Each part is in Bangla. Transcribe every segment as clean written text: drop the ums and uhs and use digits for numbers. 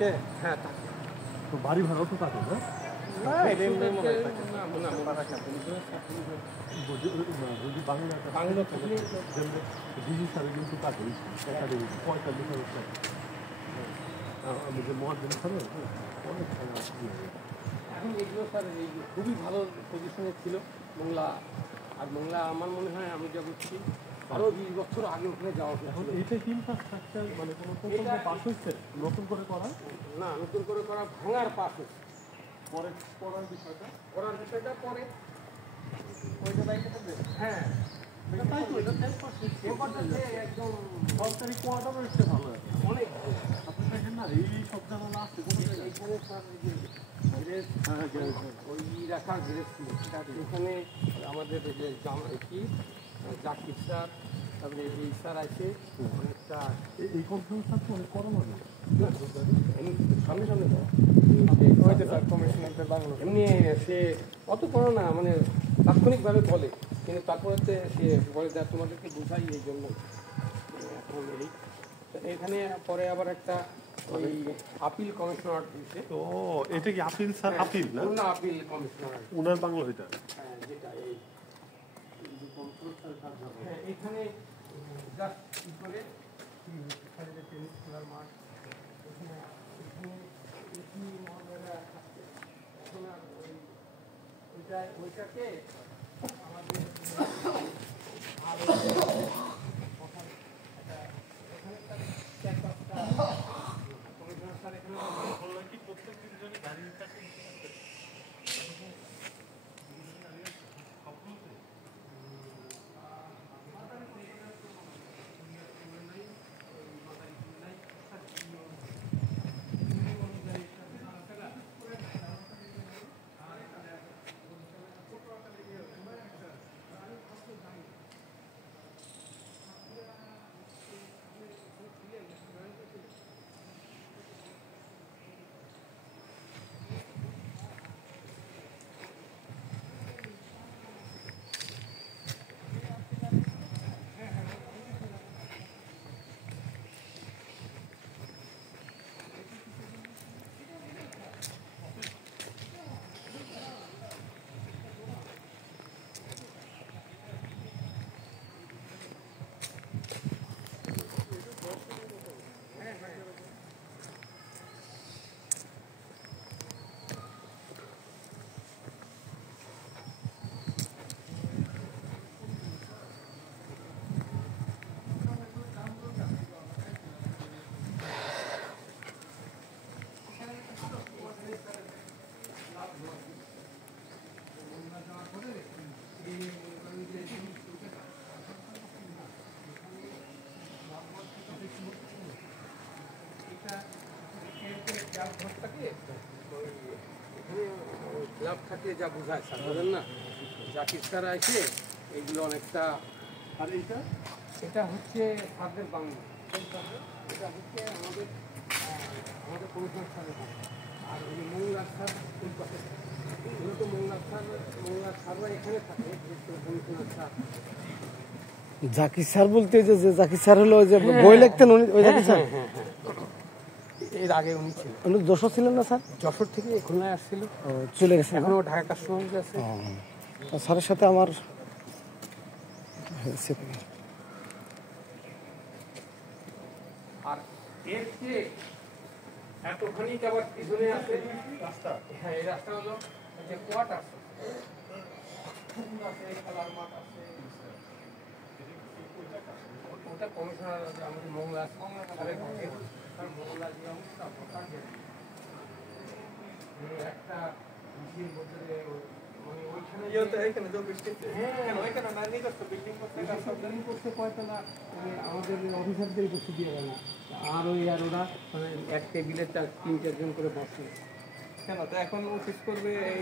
থাকে? হ্যাঁ থাকে। তো বাড়ি ভাড়াও তো থাকে না? যদি বাংলা থাকলে ডিজি স্যারে কিন্তু কাটে একাডেমি 45,000 টাকা। আমি যে মহাজন স্যার অনেক এখন এগুলো স্যার এই খুবই ভালো পজিশনে ছিল মোংলা। আর মোংলা আমার মনে হয় আমি যা বুঝছি আরও 20 বছর আগে ওখানে যাওয়া এখন এইটা কি ইনফ্রাস্ট্রাকচার মানে কোনো প্রকল্প পাস হচ্ছে নতুন করে করা? না, নতুন করে করা ভাঙার পাস হচ্ছে। পরে করার বিষয়টা পরে হ্যাঁ তাই তো এটা একদম সরকারি কোয়ার্টার হচ্ছে ভালো অনেক ভালো। আপনি দেখেন না এই সব জানালা আসছে কোনো জায়গায় এইখানে স্যার ওই রাখার গ্যারেজ ছিল এখানে আমাদের যে কি জাকির স্যার, তারপরে এই স্যার আছে অনেকটা এই কনফারেন্সটা তো অনেক করা হবে সামনে সামনে কমিশনারদের বাংলা এমনি সে অত করো না মানে তাৎক্ষণিকভাবে বলে, কিন্তু তারপরে সে বলে দেয় তোমাদেরকে বোঝাই এই জন্য এখন এই এখানে পরে আবার একটা ওই আপিল কমিশনার দিয়েছে। তো এটা কি আপিল স্যার? আপিল না আপিল কমিশনার উনার বাংলা এটা যেটা এই এখানে জাস্ট কি করে এখানে যে টেনিস খেলার মাঠ ওইটাকে আমাদের ক্লাব থাকে যা বোঝায় স্যার বলেন না, জাকির স্যার আছে এইগুলো অনেকটা। আর এইটা এটা হচ্ছে স্যারদের বাংলা, এটা হচ্ছে আমাদের কমিশনার স্যারের বাংলা। আর ওই মৌলার স্যার ওই পাশে এগুলো তো মৌলার স্যাররা এখানে থাকে, কমিশনার স্যার। জাকির স্যার বলতে যে জাকির স্যার হলো যে বই লিখতেন উনি, ওই জাকির স্যার? এর আগে উনি ছিলেন। উনি যশোর ছিলেন না স্যার? যশোর থেকে খুলনায় আসছিল, চলে গেছে, এখনো ঢাকা কাস্টমার আছে। স্যারের সাথে আমার হয়েছে। আর এর চেয়ে এতখানি আবার পিছনে আছে রাস্তা। হ্যাঁ, এই রাস্তা হলো যে কোয়ার্টার আছে, খেলার মাঠ আছে, ওটা কমিশনার আমাদের মোংলা একটা আমাদের অফিসারদের বসে দিয়ে গেল, আর ওই আর ওরা মানে এক টেবিলে 3-4 করে বসে। কেন তো এখন অফিস করবে এই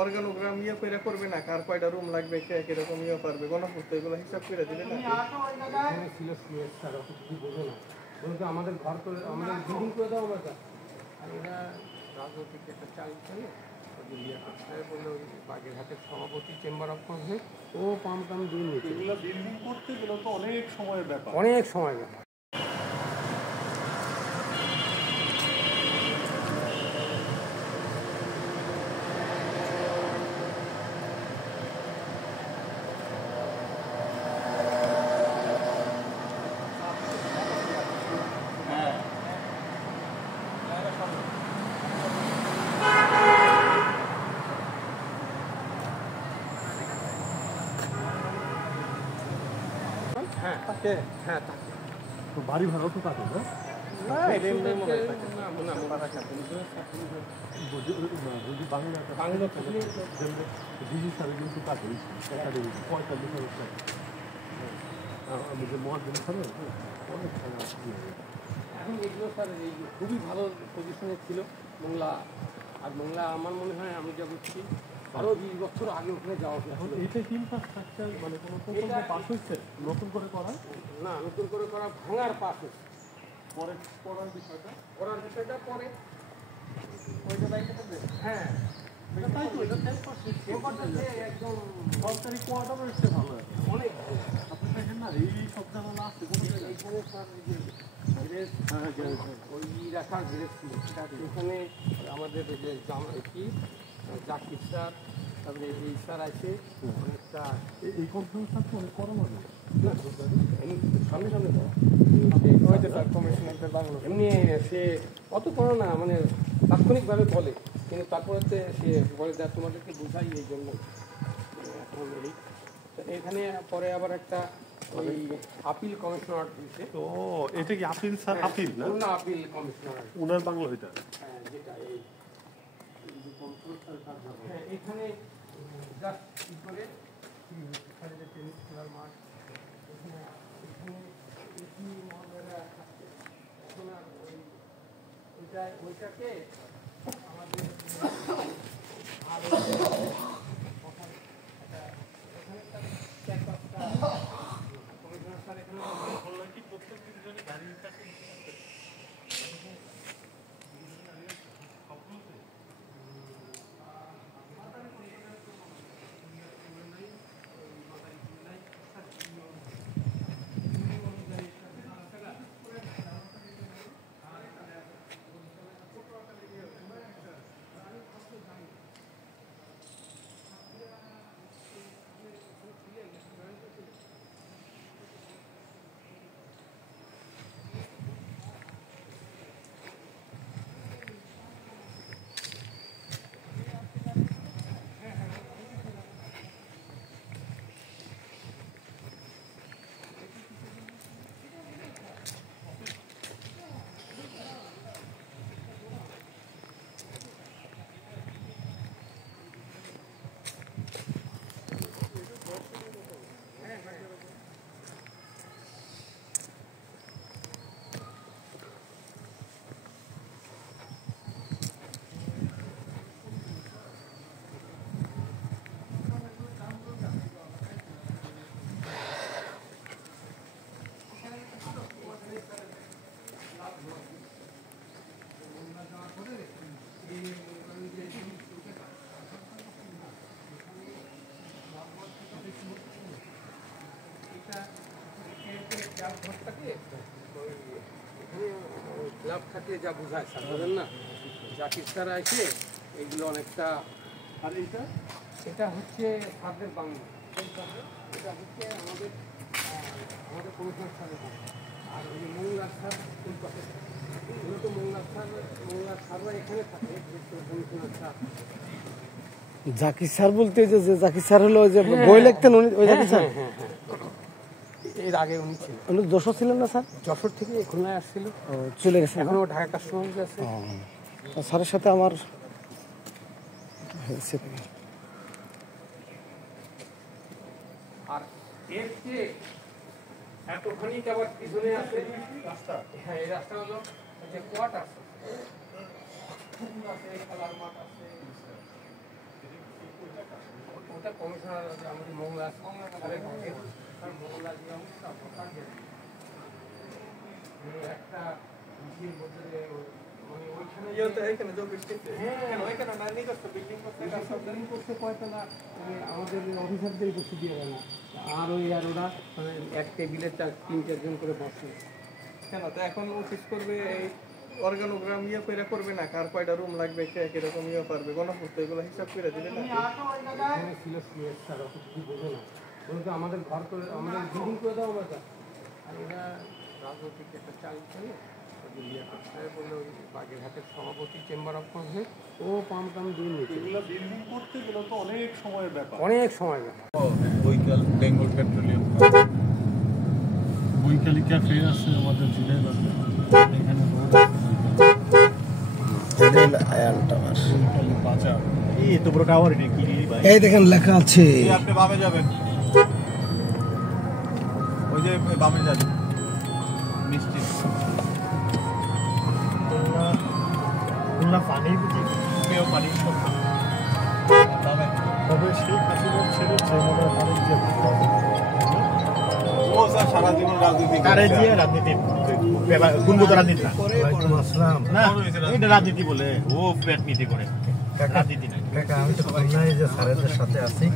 অর্গানোগ্রাম করে করবে না, কার কয়টা রুম লাগবে, কে কিরকম পারবে গণপূর্ত এগুলো হিসাব করে দিবে না। ছিল স্যার বোঝো না, বলতো আমাদের ঘর করে আমাদের বিল্ডিং করে দেওয়া কথা। আর এরা রাজনৈতিক একটা চাল ছিল, বললো বাগেরহাটের সভাপতি চেম্বার অফ কমার্স, ও পাম দিয়ে নিচ্ছে। এগুলো বিল্ডিং করতে গেলে তো অনেক সময়ের ব্যাপার, অনেক সময় ব্যাপার। থাকে? হ্যাঁ থাকে। তো বাড়ি ভাড়াও তো থাকে না? না, এটা এমনি মনে হয় থাকে। যদি বাংলা থাকলে যেমন ডিজি স্যারে কিন্তু কাজ হয়েছে একাডেমি 45,000 টাকা। আমি যে মহাজন স্যার অনেক টাকা এখন এগুলো স্যার এই খুবই ভালো পজিশনে ছিল মোংলা। আর মোংলা আমার মনে হয় আমি যা বুঝছি আরও 20 বছর আগে ওখানে যাওয়া এখন হয়েছিল। এইটা কি ইনফ্রাস্ট্রাকচার মানে কোনো প্রকল্প পাস হয়েছে নতুন করে করা? না, নতুন করে করা ভাঙার পাশ হচ্ছে। পরে পড়ার বিষয়টা করার বিষয়টা পরে। ওই যে বাইকটা থাকবে? হ্যাঁ, এটা তাই তো, এটা 10% ব্যাপারটা যে একদম সরকারি কোয়ার্টারও এসছে ভালো আছে। অনেক ভালো। আপনি দেখেন না এই সব জায়গা না আসছে কোনো জায়গায়। এইখানে স্যার এই যে গ্যারেজ, ওই রাখার গ্যারেজ ছিল এখানে আমাদের এই যে কি জাকির স্যার, তারপরে এই স্যার আছে অনেকটা এই কনফারেন্সটা তো অনেক করা মানে সামনে সামনে তো ওই যে স্যার কমিশনারদের বাংলো। এমনি সে অত করো না, মানে তাৎক্ষণিকভাবে বলে, কিন্তু তারপরে সে বলে দেয় তোমাদেরকে বোঝাই এই জন্য। এখন এই তো এখানে পরে আবার একটা ওই আপিল কমিশনার দিয়েছে। তো এটা কি আপিল স্যার আপিল না খুলনা আপিল কমিশনার। উনার বাংলা এটা হ্যাঁ, যেটা এই হ্যাঁ এখানে জাস্ট কি করে এখানে যে টেনিস খেলার মাঠ এখানে এখন আর ওইটাকে আমাদের আর কমিশনার স্যার এখানে ক্লাব থাকলে যা বোঝায় স্যার বলেন না, জাকির স্যার আছে এইগুলো অনেকটা। আর এইটা এটা হচ্ছে স্যারদের বাংলা, এটা হচ্ছে আমাদের কমিশনার স্যারের বাংলা। আর ওই মোংলার স্যার কলকাতা, এগুলো তো মোংলার স্যাররা এখানে থাকে, কমিশনার স্যার। জাকির স্যার বলতে যে জাকির স্যার হলো ওই যে বই লিখতেন উনি, ওই জাকির স্যার। এর আগে উনি ছিলেন, উনি যশোর ছিলেন না স্যার? যশোর থেকে খুলনায় আসছিল, চলে গেছেন। এখনও ঢাকা কাস্টমার আছে। স্যারের সাথে আমার হয়েছে। আর এর চেয়ে এতখানি আবার পিছনে আছে রাস্তা। হ্যাঁ, এই রাস্তা হলো যে কোয়ার্টার আছে, খেলার মাঠ আছে। ওটা কমিশনার আমাদের মোংলা একটা মানে ওইখানে এখানে ওইখানে না নিজস্ব বিল্ডিং করতে কয়তলা আমাদের অফিসারদের বসে দিয়ে গেল। আর ওরা মানে এক টেবিলে 3-4 করে বসে। কেন তো এখন অফিস করবে এই অর্গানোগ্রাম করে করবে না, কার কয়টা রুম লাগবে, কে কিরকম পারবে, গণপূর্ত এগুলো হিসাব করে দিবে না। এখানে ছিল সিএস স্যার, অত কিছু বোঝে না, বলতো আমাদের ঘর করে আমাদের বিল্ডিং করে দাও আমরা। আর এরা রাজনৈতিক একটা চাল ছিল, বললো বাগেরহাটের সভাপতি চেম্বার অফ কমার্স, ও পাম দিয়ে নিয়েছে। এগুলো বিল্ডিং করতে গেলে তো অনেক সময়ের ব্যাপার, অনেক সময় ব্যাপার। বৈকাল বেঙ্গল পেট্রোলিয়াম বৈকালী ক্যাফে আছে আমাদের জেলায় বাজার, এখানে রোড এটা হলো আয়ান টাওয়ার। বৈকালী বাজার। এই এত বড় টাওয়ার এটা কি ভাই? এই দেখেন লেখা আছে, আপনি বামে যাবেন, ওই যে বামে যাবেন মিষ্টি খুলনা পানি বুঝি কেউ পানি তবে সেই হাসিনার ছেড়ে যে মনে হয় পানি দিয়ে ও স্যার সারা জীবন রাজনীতি কারে দিয়ে রাজনীতি গুণগত রাজনীতি না না এটা রাজনীতি বলে ও পেট নীতি করে রাজনীতি না। আমি তো খুলনায় যে স্যারেদের সাথে আছি